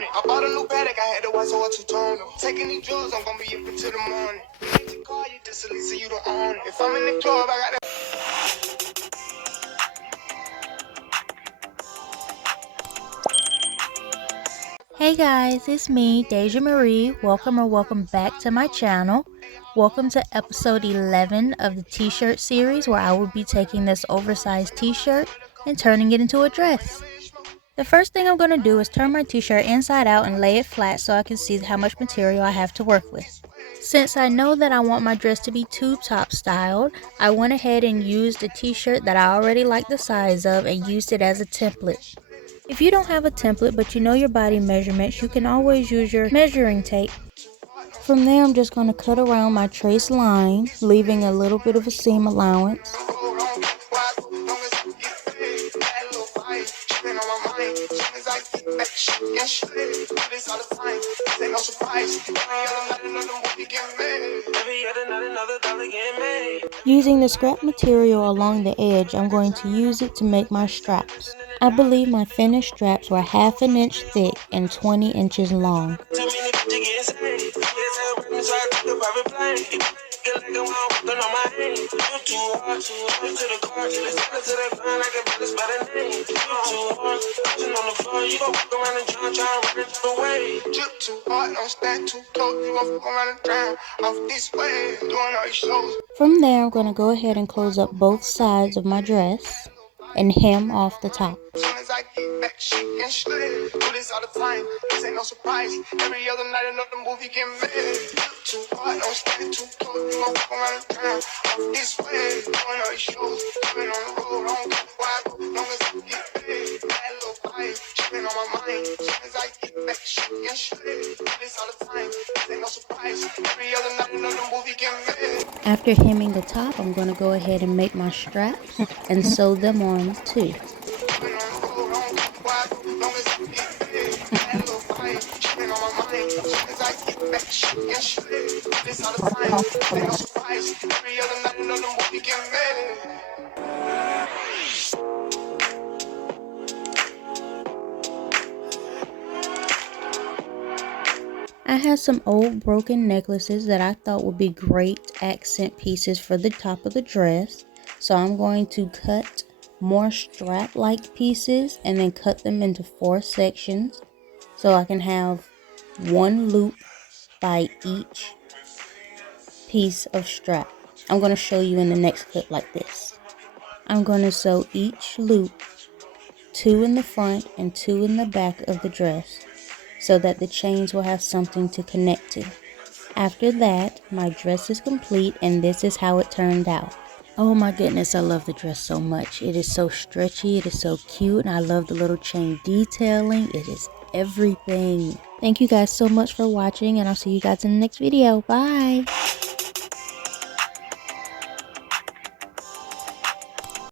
on it. I bought a new Patek, I had to watch so to tone them. Taking these drugs, I'm gonna be up until the morning. You need to call you just at least so you don't own it. If I'm in the club, I got that. Hey guys, it's me, Deja Marie. Welcome back to my channel. Welcome to episode 11 of the t-shirt series, where I will be taking this oversized t-shirt and turning it into a dress. The first thing I'm going to do is turn my t-shirt inside out and lay it flat so I can see how much material I have to work with. Since I know that I want my dress to be tube top styled, I went ahead and used a t-shirt that I already like the size of and used it as a template. If you don't have a template but you know your body measurements, you can always use your measuring tape. From there, I'm just going to cut around my trace line, leaving a little bit of a seam allowance. Using the scrap material along the edge, I'm going to use it to make my straps. I believe my finished straps were 1/2 inch thick and 20 inches long. From there, I'm going to go ahead and close up both sides of my dress and hem off the top. After hemming the top, I'm going to go ahead and make my straps and sew them on too. I had some old broken necklaces that I thought would be great accent pieces for the top of the dress. So I'm going to cut more strap-like pieces and then cut them into 4 sections so I can have one loop by each piece of strap. I'm going to show you in the next clip like this. I'm going to sew each loop 2 in the front and 2 in the back of the dress, so that the chains will have something to connect to. After that, my dress is complete, and this is how it turned out. Oh my goodness, I love the dress so much. It is so stretchy, it is so cute, and I love the little chain detailing. It is everything. Thank you guys so much for watching, and I'll see you guys in the next video. Bye!